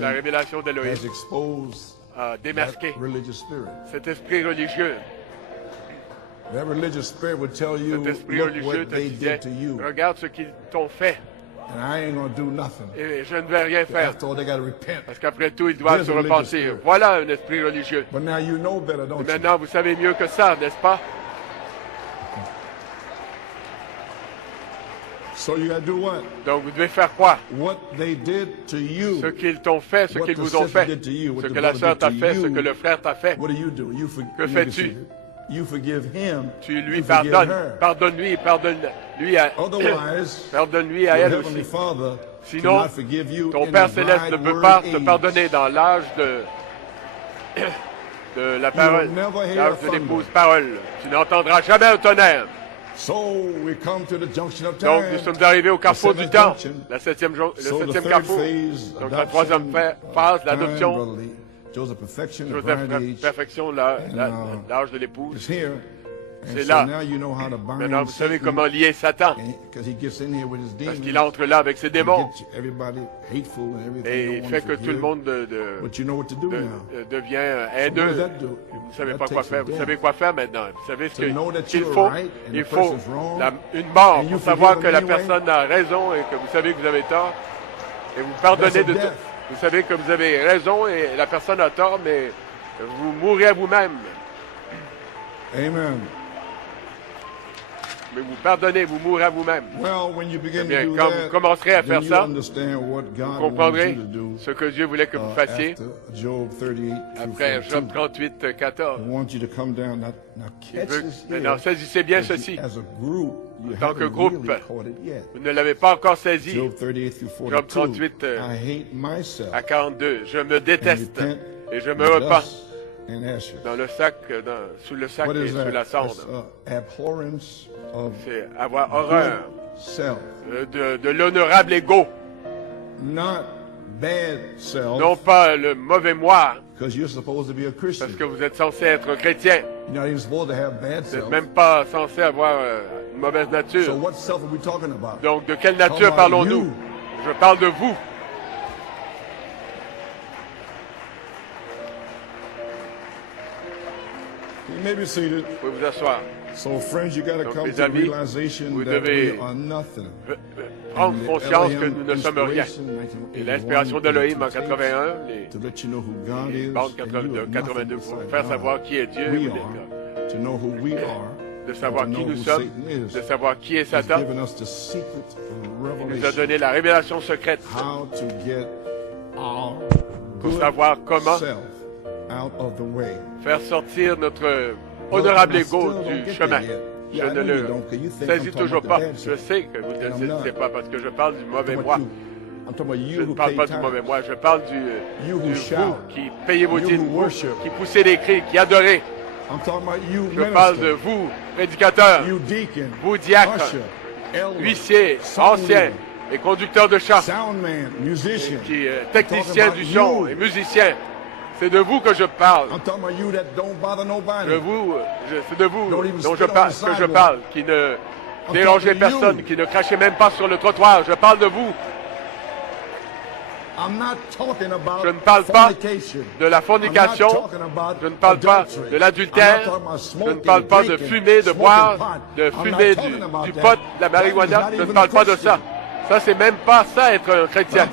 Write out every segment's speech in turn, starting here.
La révélation d'Élohim a démasqué cet esprit religieux. Cet esprit religieux te disait, regarde ce qu'ils t'ont fait. Et je ne vais rien faire. Parce qu'après tout, ils doivent se repentir. Voilà un esprit religieux. Maintenant, vous savez mieux que ça, n'est-ce pas? Donc, vous devez faire quoi? Ce qu'ils t'ont fait, ce qu'ils vous ont fait. Ce que la sœur t'a fait, ce que le frère t'a fait. Que fais-tu? Tu lui pardonnes. Pardonne-lui, pardonne-lui à elle aussi. Sinon, ton Père Céleste ne peut pas te pardonner dans l'âge de la parole, l'âge de l'épouse parole. Tu n'entendras jamais un tonnerre. Donc, nous sommes arrivés au carrefour du temps, le septième carrefour. Donc, la troisième phase, l'adoption. Joseph perfection, l'âge de l'épouse. C'est là. Maintenant, vous savez comment lier Satan. Parce qu'il entre là avec ses démons. Et il fait que tout le monde devient haineux. Vous ne savez pas quoi faire. Vous savez quoi faire maintenant. Vous savez ce qu'il faut. Il faut une mort pour savoir que la personne a raison et que vous savez que vous avez tort. Et vous pardonnez de tout. Vous savez que vous avez raison et la personne a tort, mais vous mourrez à vous-même. Amen. Mais vous pardonnez, vous mourrez à vous-même. Eh bien, quand vous commencerez à faire ça, vous comprendrez ce que Dieu voulait que vous fassiez. Après Job 38, 14. Maintenant, saisissez bien ceci. En tant que groupe, vous ne l'avez pas encore saisi. Job 38 à 42. Je me déteste et je me repens. Dans le sac, sous le sac et sous la cendre. C'est avoir horreur de l'honorable ego. Non pas le mauvais moi. Parce que vous êtes censé être chrétien. Vous n'êtes même pas censé avoir une mauvaise nature. Donc de quelle nature parlons-nous? Je parle de vous. Vous pouvez vous asseoir. Donc, mes amis, vous devez prendre conscience que nous ne sommes rien. Et l'inspiration d'Elohim en 81, les bandes de 82 pour faire savoir qui est Dieu, de savoir qui nous sommes, de savoir qui est Satan. Il nous a donné la révélation secrète pour savoir comment faire sortir notre honorable ego du chemin. Je ne le saisis toujours pas. Je sais que vous ne le saisissez pas parce que je parle du mauvais moi. Je ne parle pas du mauvais moi. Je parle du vous qui payez vos dîmes, vous qui poussez des cris, qui adorez. Je parle de vous, prédicateurs, vous diacres, huissiers, anciens et conducteurs de chant, qui techniciens du son et musiciens. C'est de vous que je parle. C'est de vous dont je parle, qui ne dérangez personne, qui ne crachez même pas sur le trottoir. Je parle de vous. Je ne parle pas de la fornication. Je ne parle pas de l'adultère. Je ne parle pas de fumer, de boire, de fumer du pot, de la marijuana. Je ne parle pas de ça. Ça, c'est même pas ça, être un chrétien.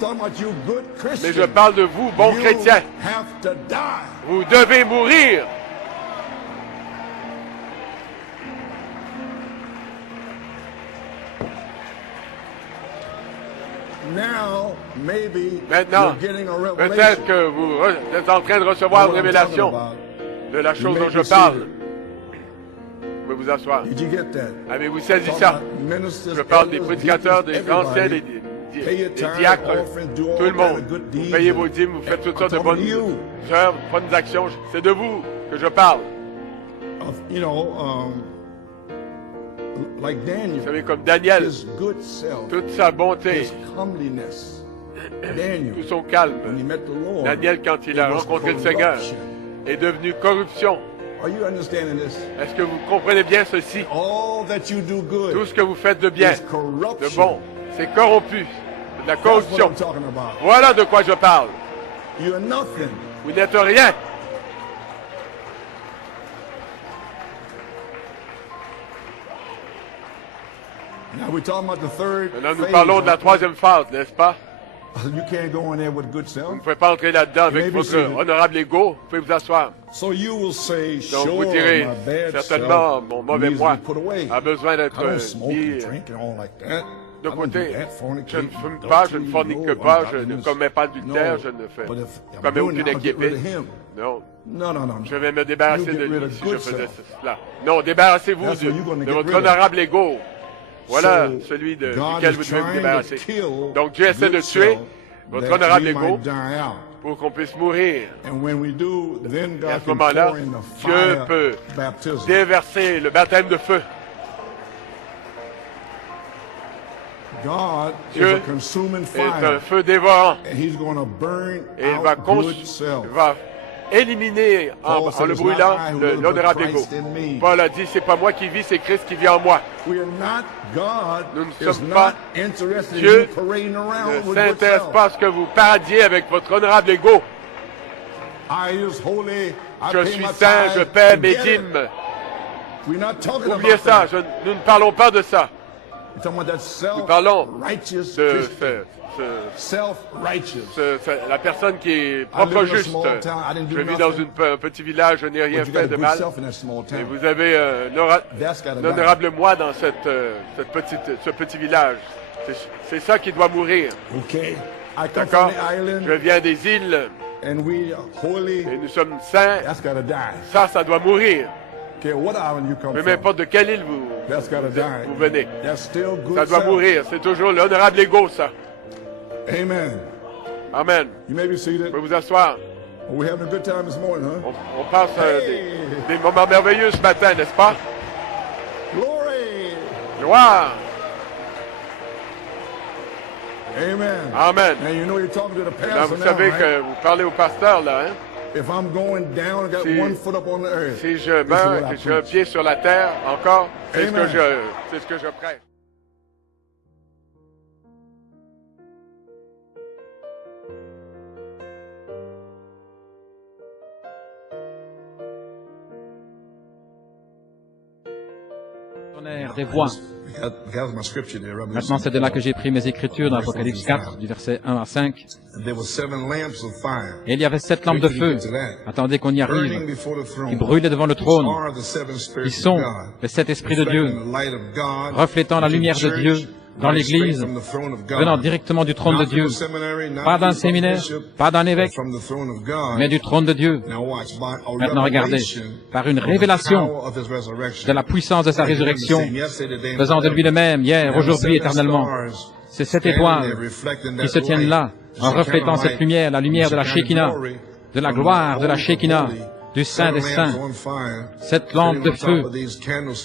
Mais je parle de vous, bons chrétiens. Vous devez mourir. Maintenant, peut-être que vous êtes en train de recevoir une révélation de la chose dont je parle. Vous pouvez vous asseoir. Avez-vous saisi ça? Je parle des prédicateurs, des anciens, des diacres, tout le monde. Vous payez vos dîmes, vous faites toutes sortes de bonnes œuvres, bonnes actions. C'est de vous que je parle. Vous savez, comme Daniel, toute sa bonté, tout son calme. Daniel, quand il a rencontré le Seigneur, est devenu corruption. Est-ce que vous comprenez bien ceci? Tout ce que vous faites de bien, de bon, c'est corrompu. la That's what corruption. I'm talking about. Voilà de quoi je parle. You're nothing. Vous n'êtes rien. Now we're talking about the third Maintenant, nous phase, parlons de la right? troisième phase, n'est-ce pas? You can't go in there with good Vous self. ne pouvez pas entrer là-dedans avec Maybe votre so. honorable ego. Vous pouvez vous asseoir. So you will say, Donc, sure, vous direz, my bad certainement, self mon mauvais needs to moi be put away. a besoin I d'être don't smoke mis and drink and all like that. de I don't do côté. that, Je fornicate, ne fume pas, je ne adultery, fornique no, pas, je ne ungodliness. commets pas d'adultère, No. je ne fais But if I'm commets doing aucune it, I'll get rid of inquiétude. him. Non, No, no, no, no. je vais me débarrasser You de get rid lui of si good je faisais self. cela. Non, débarrassez-vous That's what you're gonna de get votre rid of. honorable ego. Voilà So, celui God duquel is vous devez vous trying débarrasser. to kill Donc Dieu essaie de good tuer self votre that honorable we ego might die out. pour qu'on puisse mourir. And when we do, then Et à God ce can moment-là, pour in the Dieu fire peut baptism. déverser le baptême de feu. God is Dieu a consuming est un fire, feu dévorant and He's going to burn et il va, out good self. va éliminer Paul en le said, brûlant "It's not I who live, but l'honorable ego. Christ in me." Paul a dit, c'est pas moi qui vis, c'est Christ qui vit en moi. We are not, God Nous ne is sommes not pas- interested in Dieu you parading around Ne with good s'intéresse self. pas à ce que vous paradiez avec votre honorable ego. I is holy. I Je pay suis my saint, tithes. je paie mes Forget it. dîmes. We're not talking Oubliez about ça, that. nous ne parlons pas de ça. We're talking about that Nous parlons self-righteous de Christian. Self-righteous. la personne qui est I propre live in a juste. small town. I didn't do Je vis dans nothing. un petit village, je n'ai rien But you got a fait de good mal. self in that small Et town. vous avez That's gotta un die. honorable moi dans ce petit village. C'est ça qui doit mourir. Okay. I come D'accord? from the island, Je viens des îles and we are holy. et nous sommes saints. That's gotta die. Ça doit mourir. Okay, what island you come Peu from? importe de quelle île vous That's gotta die. venez. That's still good Ça doit self. mourir. C'est toujours l'honorable ego, ça. Amen. Amen. You may be seated. Vous pouvez vous asseoir. We're having a good time this morning, huh? On passe des moments merveilleux ce matin, n'est-ce pas? Glory. Gloire. Amen. Amen. And you know you're talking to the Là, pastor vous now, savez right? que vous parlez au pasteur, là, hein? If I'm going down, I got Si- one foot up on the earth. Si je this is meurs what I et j'ai un preach. pied sur la terre, encore, c'est ce Amen. que je prêche. Des voix. Because my scripture there, Revelation. Maintenant, c'est de là que j'ai pris mes écritures dans Apocalypse 4, du verset 1 à 5. There were 7 lamps of fire Et il y avait 7 lampes de feu. Attendez qu'on y burning arrive. before the throne. Qui brûlaient devant le trône. Are the 7 Qui spirits sont of God, les 7 esprits de Dieu, reflecting the light of God, reflétant la into the lumière de church, Dieu dans straight l'Église, from the throne of God. venant directement du trône de Not from Dieu. the seminary, not Pas d'un from the séminaire, bishop, pas d'un but évêque, from the throne of God. mais du trône de Dieu. Now watch, by a Maintenant, regardez, revelation par une of the révélation power of his resurrection. de la puissance de sa résurrection, faisant de lui le même, hier, aujourd'hui, éternellement. Ces 7 étoiles qui se tiennent là, en reflétant cette lumière, la lumière de la Shekinah, de la gloire de la Shekinah, du Saint des Saints. Cette lampe de feu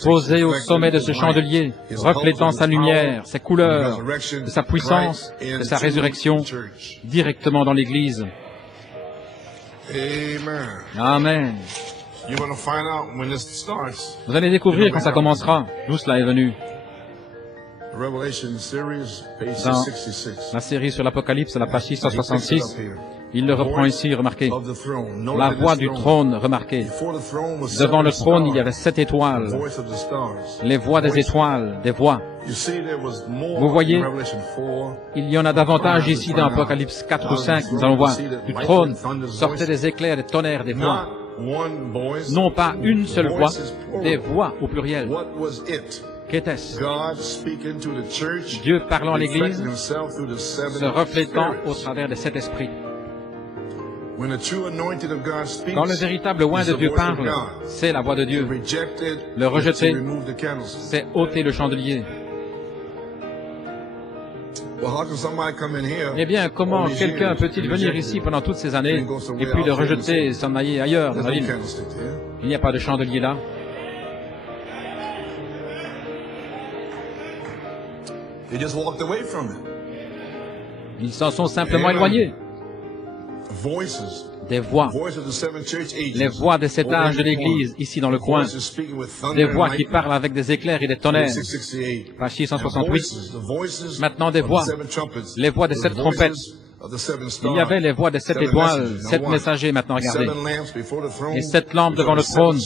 posée au sommet de ce chandelier, reflétant sa lumière, ses couleurs, de sa puissance, de sa résurrection, directement dans l'Église. Amen. Amen. You're going to find out when this starts. Vous allez découvrir quand ça commencera, d'où cela est venu. Revelation series, page Dans 66. la série sur l'Apocalypse, à la page He picks it 666, up here. il le reprend ici, remarquez. Of the throne. Note La that voix this du throne. trône, remarquez. Before the throne was Devant le 7 trône, il y avait stars. 7 étoiles. Voice of the stars. Les voix des étoiles, des voix. You see, there was more Vous voyez, in Revelation 4. il y en a davantage ici dans Apocalypse 4 ou 5. Nous allons voir. Du trône sortaient des éclairs, des tonnerres, des voix. Not one voice. Non pas une seule voix, Voices plural. des voix au pluriel. What was it? Qu'était-ce? God speaking to the church, Dieu parlant à l'Église, reflecting himself through the 7 se reflétant spirits. au travers des 7 esprits. When the true anointed of God speaks, Quand le véritable oint it's de the Dieu voice of parle, God. c'est la voix de Dieu. Rejected, Le rejeter, to remove the candlestick. c'est ôter le chandelier. Well, how can somebody come in here Eh bien, comment all these quelqu'un years peut-il and venir reject ici it? pendant toutes ces années And go somewhere et puis le else in the rejeter et city? s'en aller ailleurs dans There's la no ville? candlestick there. Il n'y a pas de chandelier là. They just walked away from it. Ils s'en sont simplement Amen. éloignés. des voix, les voix des 7 âges de l'Église, ici dans le coin, des voix qui parlent avec des éclairs et des tonnerres. Page 668. Maintenant des voix, les voix des 7 trompettes. Il y avait les voix des 7 étoiles, 7 messagers, maintenant regardez, et 7 lampes devant le trône,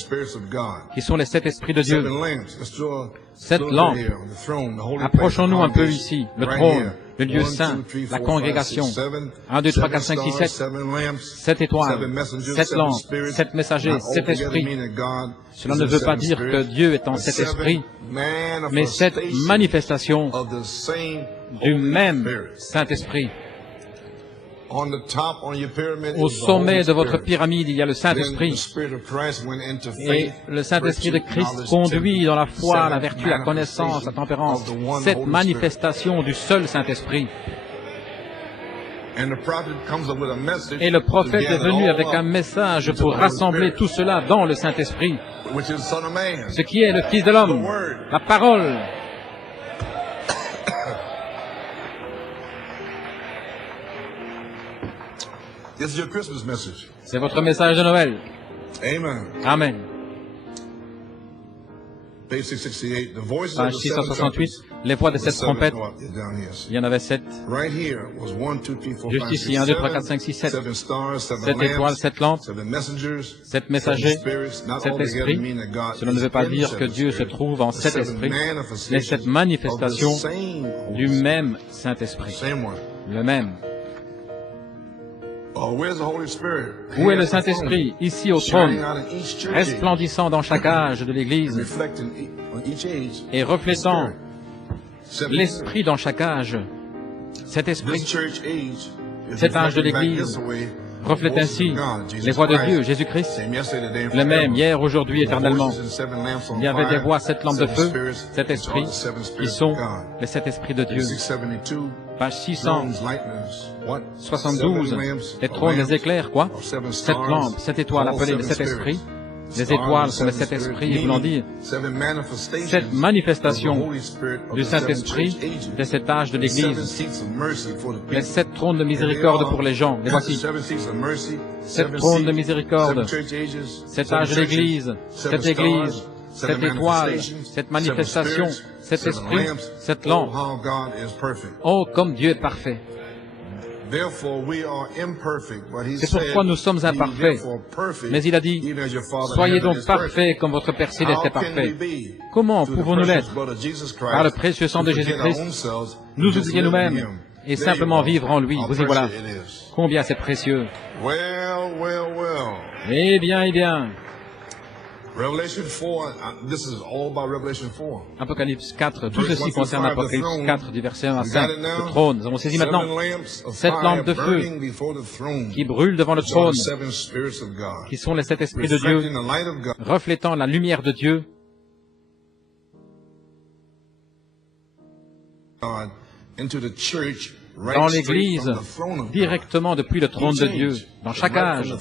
qui sont les 7 esprits de Dieu. 7 lampes. Approchons-nous un peu ici, le trône, le lieu saint, la congrégation. 1, 2, 3, 4, 5, 6, 7. 7 étoiles, 7 lampes, 7 messagers, 7 esprits. Cela ne veut pas dire que Dieu est en cet esprit, mais cette manifestation du même Saint-Esprit. Au sommet de votre pyramide, il y a le Saint-Esprit. Et le Saint-Esprit de Christ conduit dans la foi, la vertu, la connaissance, la tempérance, cette manifestation du seul Saint-Esprit. Et le prophète est venu avec un message pour rassembler tout cela dans le Saint-Esprit, ce qui est le Fils de l'homme, la parole. C'est votre message de Noël. Amen. Page 668, les voix des 7 trompettes. Il y en avait 7. Juste ici, 1, 2, 3, 4, 5, 6, 7. 7 étoiles, 7 lampes, 7 messagers, 7 esprits. Cela ne veut pas dire que Dieu se trouve en 7 esprits, mais cette manifestation du même Saint-Esprit. Le même. Où est le Saint-Esprit? Ici au trône, resplendissant dans chaque âge de l'Église et reflétant l'Esprit dans chaque âge. Cet Esprit, cet âge de l'Église, reflète ainsi les voix de Dieu, Jésus-Christ, le même hier, aujourd'hui, éternellement. Il y avait des voix, 7 lampes de feu, 7 esprits, qui sont les 7 esprits de Dieu. Page 672, les trônes, les éclairs, quoi? 7 lampes, 7 étoiles appelées les 7 esprits. Les étoiles sont les 7 esprits, voulant dire 7 manifestations du Saint-Esprit des 7 âges de l'Église. Les 7 trônes de miséricorde pour les gens, les voici. 7 trônes de miséricorde, 7 âges de l'Église, 7 églises, 7 étoiles, 7 manifestations, 7 esprits, 7 lampes. Oh, comme Dieu est parfait! C'est pourquoi nous sommes imparfaits. Mais il a dit, soyez donc parfaits comme votre Père Céleste est parfait. Comment pouvons-nous l'être? Par le précieux sang de Jésus-Christ, nous oublier nous-mêmes et simplement vivre en lui. Vous y voilà. Combien c'est précieux. Eh bien, eh bien. Apocalypse 4, tout ceci concerne Apocalypse 4 du verset 1 à 5, le trône. Nous avons saisi maintenant 7 lampes de feu qui brûlent devant le trône, qui sont les 7 esprits de Dieu, reflétant la lumière de Dieu. Dans l'Église, directement depuis le trône de Dieu, dans chaque âge.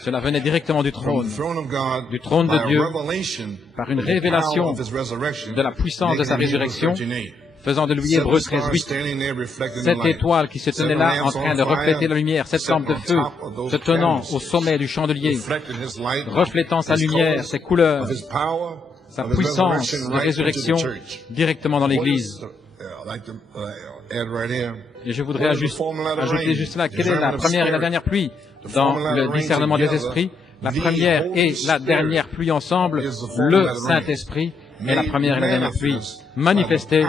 Cela venait directement du trône de Dieu, par une révélation de la puissance de sa résurrection, faisant de lui Hébreux 13:8. Cette étoile qui se tenait là en train de refléter la lumière, cette lampe de feu se tenant au sommet du chandelier, reflétant sa lumière, ses couleurs, sa puissance de résurrection directement dans l'Église. Et je voudrais ajouter juste là, quelle est la première et la dernière pluie dans le discernement des esprits? La première et la dernière pluie ensemble, le Saint-Esprit est la première et la dernière pluie, manifestée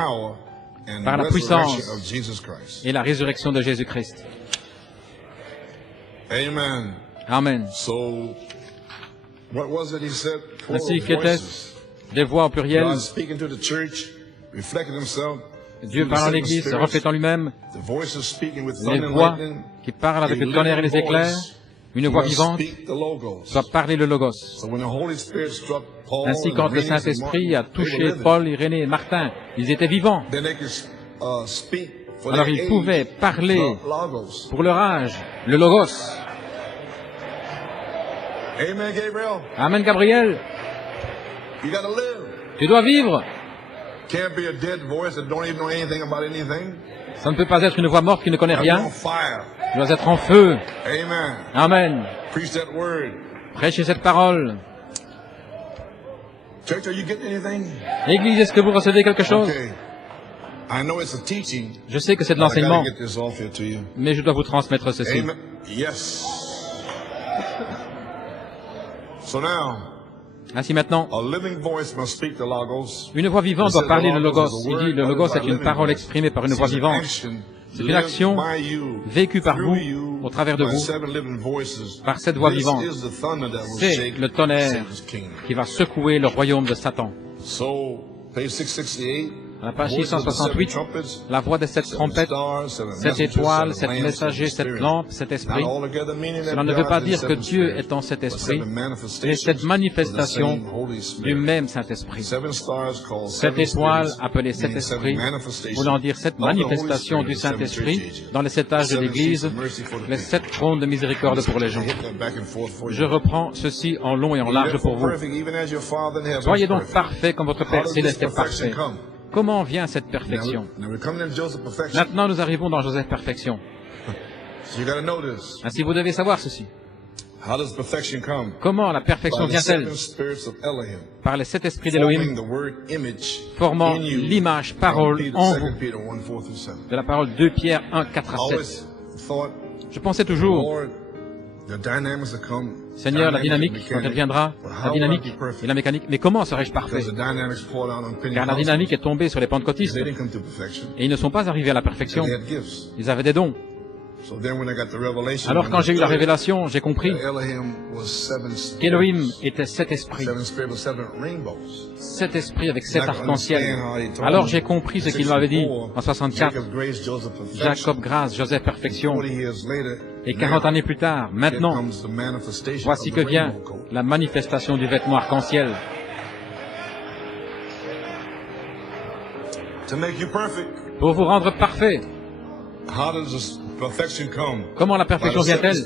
par la puissance et la résurrection de Jésus-Christ. Amen. Ainsi qu'était-ce des voix au pluriel, Dieu parle en l'Église, reflétant lui-même, les voix qui parlent avec le tonnerre et les éclairs, une voix vivante, soit parler le Logos. Ainsi, quand le Saint-Esprit a touché Paul, Irénée et Martin, ils étaient vivants. Alors ils pouvaient parler pour leur âge, le Logos. Amen, Gabriel. Tu dois vivre. Ça ne peut pas être une voix morte qui ne connaît I'm rien. on fire. Je dois être en feu. Amen. Amen. Preach that word. Prêchez cette parole. Church, are you getting anything? Église, est-ce que vous recevez quelque chose? Okay. I know it's a teaching. Je sais que c'est de but I gotta l'enseignement, get this off here to you. mais je dois vous transmettre ceci. Amen. Yes. So now, Ainsi maintenant, a living voice must speak the logos. une voix vivante doit parler le logos. Il dit, le logos est une parole exprimée par une voix vivante. C'est une action vécue par vous, au travers de vous, par cette voix vivante. C'est le tonnerre qui va secouer le royaume de Satan. So, page 668. À la page 668, la voix de cette trompette, cette étoile, cet messager, cette lampe, cet esprit. Cela ne veut pas dire que Dieu est en cet esprit, mais cette manifestation du même Saint-Esprit. Cette étoile appelée cet esprit, voulant dire cette manifestation du Saint-Esprit dans les 7 âges de l'Église, les 7 trônes de miséricorde pour les gens. Je reprends ceci en long et en large pour vous. Soyez donc parfaits comme votre Père Céleste est parfait. Comment vient cette perfection? Maintenant, nous arrivons dans Joseph Perfection. Ainsi, vous devez savoir ceci. Comment la perfection vient-elle? Par les 7 esprits d'Élohim, formant l'image parole en vous. De la parole 2 Pierre 1, 4 à 7. Je pensais toujours, Seigneur, la dynamique, quand elle viendra, la dynamique et la mécanique, mais comment serais-je parfait? Car la dynamique est tombée sur les pentecôtistes et ils ne sont pas arrivés à la perfection. Ils avaient des dons. Alors quand j'ai eu la révélation, j'ai compris qu'Élohim était 7 esprits. 7 esprits avec 7 arcs-en-ciel. Alors j'ai compris ce qu'il m'avait dit en 64. Jacob grâce, Joseph perfection. Et 40 années plus tard, maintenant, voici que vient la manifestation du vêtement arc-en-ciel. Pour vous rendre parfait. Comment la perfection vient-elle?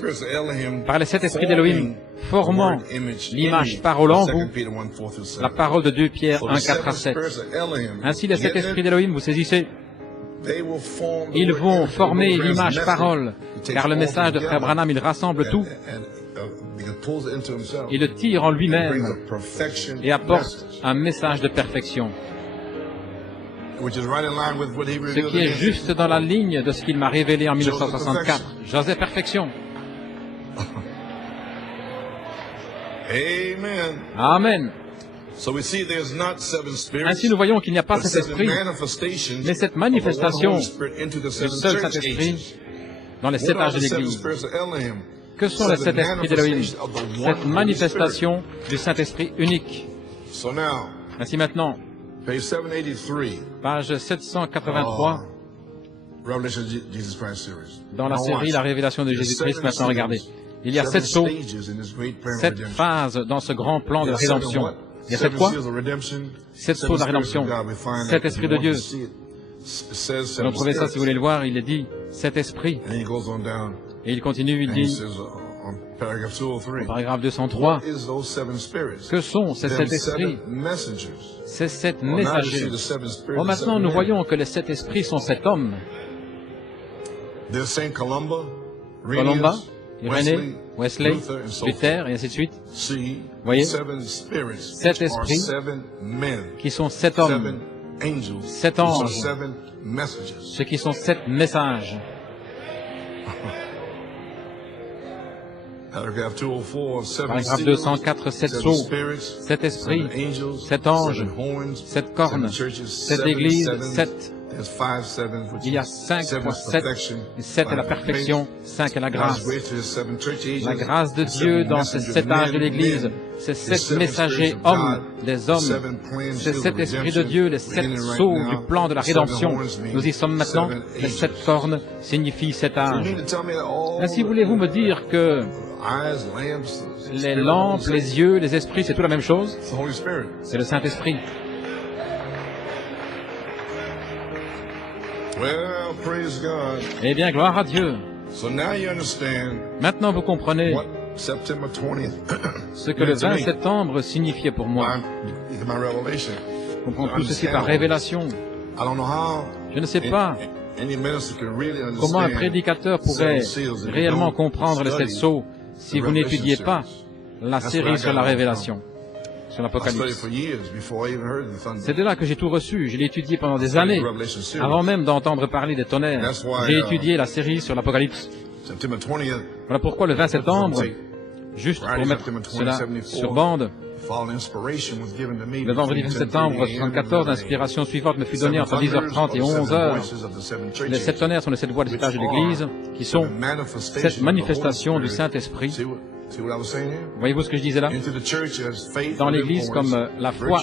Par les 7 esprits d'Élohim, formant l'image parole en vous, la parole de 2 Pierre 1, 4 à 7. Ainsi, les 7 esprits d'Élohim, vous saisissez, ils vont former l'image parole, car le message de Frère Branham, il rassemble tout, il le tire en lui-même et apporte un message de perfection. Ce qui est juste dans la ligne de ce qu'il m'a révélé en 1964. Joseph Perfection. Amen. Ainsi, nous voyons qu'il n'y a pas cet esprit, mais cette manifestation du seul Saint-Esprit dans les 7 âges de l'Église. Que sont les 7 esprits d'Élohim? Cette manifestation du Saint-Esprit unique. Ainsi maintenant, page 783, dans la série La Révélation de Jésus-Christ, maintenant regardez. Il y a 7 sauts, 7 phases dans ce grand plan de rédemption. Il y a 7 quoi? 7 sauts de la rédemption, 7 esprits de Dieu. On trouve ça, si vous voulez le voir, il est dit 7 esprits. Et il continue, il dit, au paragraphe 203, que sont ces 7 esprits? Ces 7 messagers. Bon, maintenant, nous voyons que les 7 esprits sont 7 hommes. Columba, Irénée, Wesley, Luther, et ainsi de suite. Vous voyez? 7 esprits qui sont 7 hommes, 7 anges, ceux qui sont 7 messages. Paragraphe 204, 7 sceaux, 7 esprits, 7 anges, 7 cornes, 7 églises, 7. Il y a 5 fois 7, et 7 est la perfection, 5 est la grâce. La grâce de Dieu dans ces 7 âges de l'Église, ces 7 messagers hommes, des hommes, ces 7 esprits de Dieu, les 7 sceaux du plan de la rédemption. Nous y sommes maintenant, les 7 cornes signifient 7 âges. Ainsi voulez-vous me dire que les lampes, les yeux, les esprits, c'est tout la même chose? C'est le Saint-Esprit. Eh bien, gloire à Dieu. Maintenant, vous comprenez ce que le 20 septembre signifiait pour moi. Je comprends tout ceci par révélation. Je ne sais pas Comment un prédicateur pourrait réellement comprendre les 7 sceaux si vous n'étudiez pas la série sur la révélation, sur l'Apocalypse? C'est de là que j'ai tout reçu. Je l'ai étudié pendant des années, avant même d'entendre parler des tonnerres. J'ai étudié la série sur l'Apocalypse. Voilà pourquoi le 20 septembre, juste pour mettre cela sur bande, le vendredi 20 septembre 1974, l'inspiration suivante me fut donnée entre 10h30 et 11h. Les 7 tonnerres sont les 7 voix des 7 âges de l'Église, qui sont cette manifestation du Saint-Esprit. Voyez-vous ce que je disais là? Dans l'Église, comme la foi,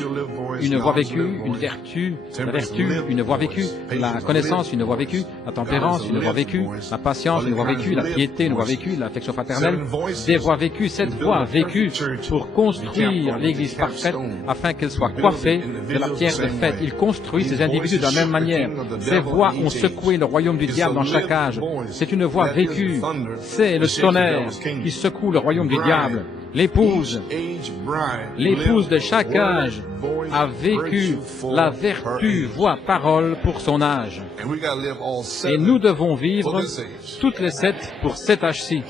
une voix vécue, une vertu, la vertu, une voix vécue, la connaissance, une voix vécue, la tempérance, une voix vécue, la patience, une voix vécue, la piété, une voix vécue, l'affection fraternelle, des voix vécues, cette voix vécue pour construire l'Église parfaite afin qu'elle soit coiffée de la pierre de fête. Il construit ces individus de la même manière. Ces voix ont secoué le royaume du diable dans chaque âge. C'est une voix vécue. C'est le tonnerre qui secoue le royaume du diable. L'épouse de chaque âge a vécu la vertu, voix, parole pour son âge. Et nous devons vivre toutes les 7 pour cet âge-ci.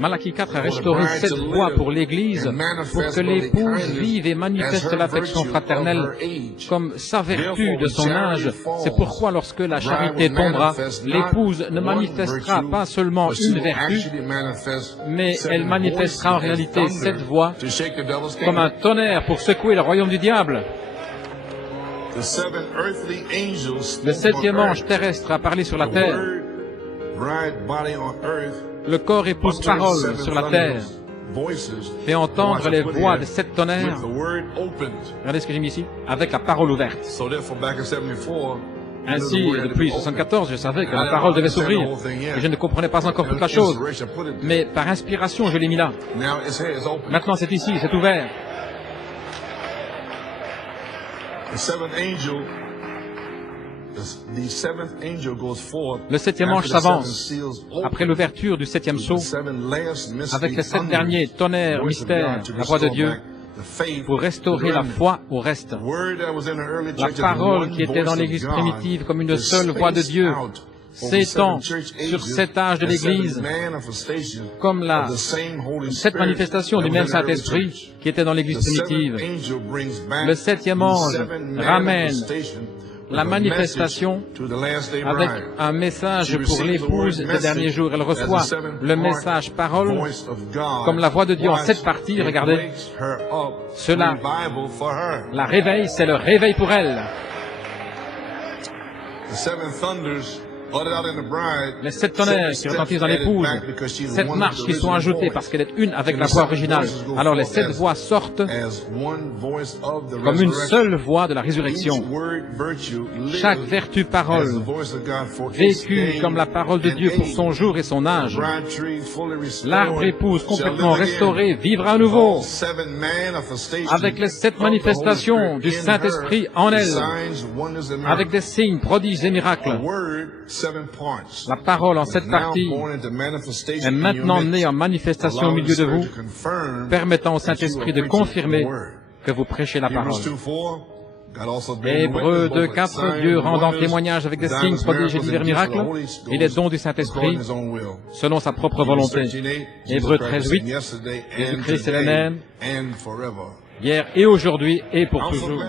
Malachie 4 a restauré 7 voix pour l'Église pour que l'épouse vive et manifeste l'affection fraternelle comme sa vertu de son âge. C'est pourquoi lorsque la charité tombera, l'épouse ne manifestera pas seulement une vertu, mais elle manifestera en réalité 7 voix comme un tonnerre pour secouer le royaume du diable. Le 7e ange terrestre a parlé sur la terre. Le corps épouse parole sur la terre fait entendre les voix des 7 tonnerres. Regardez ce que j'ai mis ici, avec la parole ouverte. Ainsi, depuis 1974, je savais que la parole devait s'ouvrir, et je ne comprenais pas encore toute la chose, mais par inspiration, je l'ai mis là. Maintenant, c'est ici, c'est ouvert. Le 7e ange s'avance après l'ouverture du 7e sceau avec les 7 derniers tonnerres mystères, la voix de Dieu, pour restaurer la foi au reste. La parole qui était dans l'Église primitive comme une seule voix de Dieu s'étend sur 7 âges de l'Église comme cette manifestation du même Saint-Esprit qui était dans l'Église primitive. Le 7e ange ramène la manifestation avec un message pour l'épouse des derniers jours. Elle reçoit le message parole comme la voix de Dieu en 7 parties. Regardez, cela la réveille, c'est le réveil pour elle. Les 7 tonnerres qui retentissent dans l'épouse, 7 marches qui sont ajoutées parce qu'elle est une avec la voix originale. Alors les 7 voix sortent comme une seule voix de la résurrection. Chaque vertu parole, vécue comme la parole de Dieu pour son jour et son âge. L'arbre épouse complètement restauré vivra à nouveau avec les 7 manifestations du Saint-Esprit en elle, avec des signes, prodiges et miracles. La parole en 7 parties est maintenant née en manifestation au milieu de vous, permettant au Saint-Esprit de confirmer que vous prêchez la parole. Hébreux 2:4, Dieu rendant témoignage avec des signes, prodiges et divers miracles, et les dons du Saint-Esprit, selon sa propre volonté. Hébreux 13:8, Jésus-Christ est le même, hier et aujourd'hui et pour toujours.